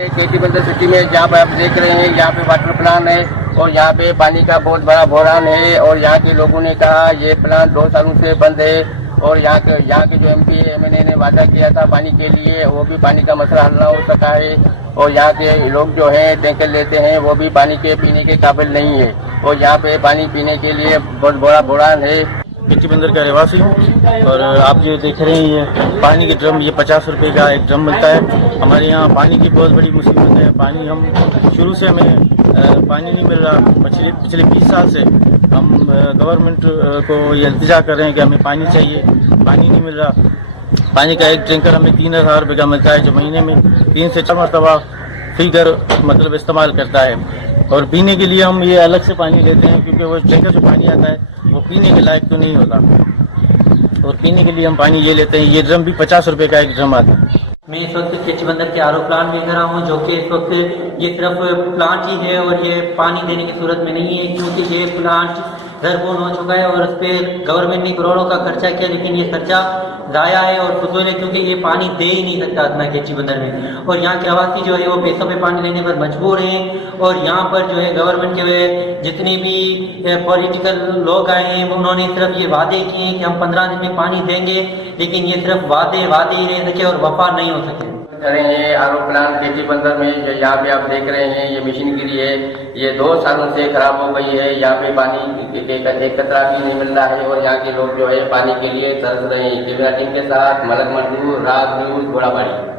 केटी बंदर सिटी में जहाँ पे आप देख रहे हैं, यहाँ पे वाटर प्लांट है और यहाँ पे पानी का बहुत बड़ा बहरान है। और यहाँ के लोगों ने कहा ये प्लांट 2 सालों से बंद है और यहाँ के जो एमपी एमएलए ने वादा किया था पानी के लिए, वो भी पानी का मसला हल ना हो सका है। और यहाँ के लोग जो हैं टैंकर लेते हैं, वो भी पानी के पीने के काबिल नहीं है। और यहाँ पे पानी पीने के लिए बहुत बड़ा बहरान है। केटी बंदर का रहवासी हूँ और आप जो देख रहे हैं ये पानी के ड्रम, ये 50 रुपए का एक ड्रम मिलता है। हमारे यहाँ पानी की बहुत बड़ी मुसीबत है। पानी हम शुरू से हमें पानी नहीं मिल रहा। पिछले 20 साल से हम गवर्नमेंट को ये इल्तिजा कर रहे हैं कि हमें पानी चाहिए, पानी नहीं मिल रहा। पानी का एक टैंकर हमें 3000 रुपये का मिलता है, जो महीने में 3 से 4 मरतबा फी घर मतलब इस्तेमाल करता है। और पीने के लिए हम ये अलग से पानी लेते हैं, क्योंकि वो टैंकर जो पानी आता है वो पीने के लायक तो नहीं होता। और पीने के लिए हम पानी ये लेते हैं। ये ड्रम भी 50 रुपए का एक ड्रम आता है। मैं इस वक्त केटी बंदर के आरओ प्लांट में खड़ा हूँ, जो कि इस वक्त ये सिर्फ प्लांट ही है और ये पानी देने की सूरत में नहीं है, क्योंकि ये प्लांट दरपूर्ण हो चुका है और उस पर गवर्नमेंट ने करोड़ों का खर्चा किया, लेकिन ये खर्चा जाया है और फजूल है, क्योंकि ये पानी दे ही नहीं सकता अपना केटी बंदर में। और यहाँ के आवासी जो है वो पैसों पे पानी लेने पर मजबूर हैं। और यहाँ पर जो है गवर्नमेंट के जितने भी पॉलिटिकल लोग आए हैं, उन्होंने सिर्फ ये वादे किए कि हम 15 दिन में पानी देंगे, लेकिन ये सिर्फ वादे ही रह सके और वफा नहीं हो सके। हैं आरओ प्लांट केटी बंदर में, जो यहाँ पे आप देख रहे हैं ये मशीनगिरी है, ये 2 सालों से खराब हो गई है। यहाँ पे पानी एक कतरा भी नहीं मिल रहा है और यहाँ के लोग जो है पानी के लिए तरस रहे हैं। कैमरा टीम के साथ मलक मजदूर, राज न्यूज, घोड़ाबाड़ी।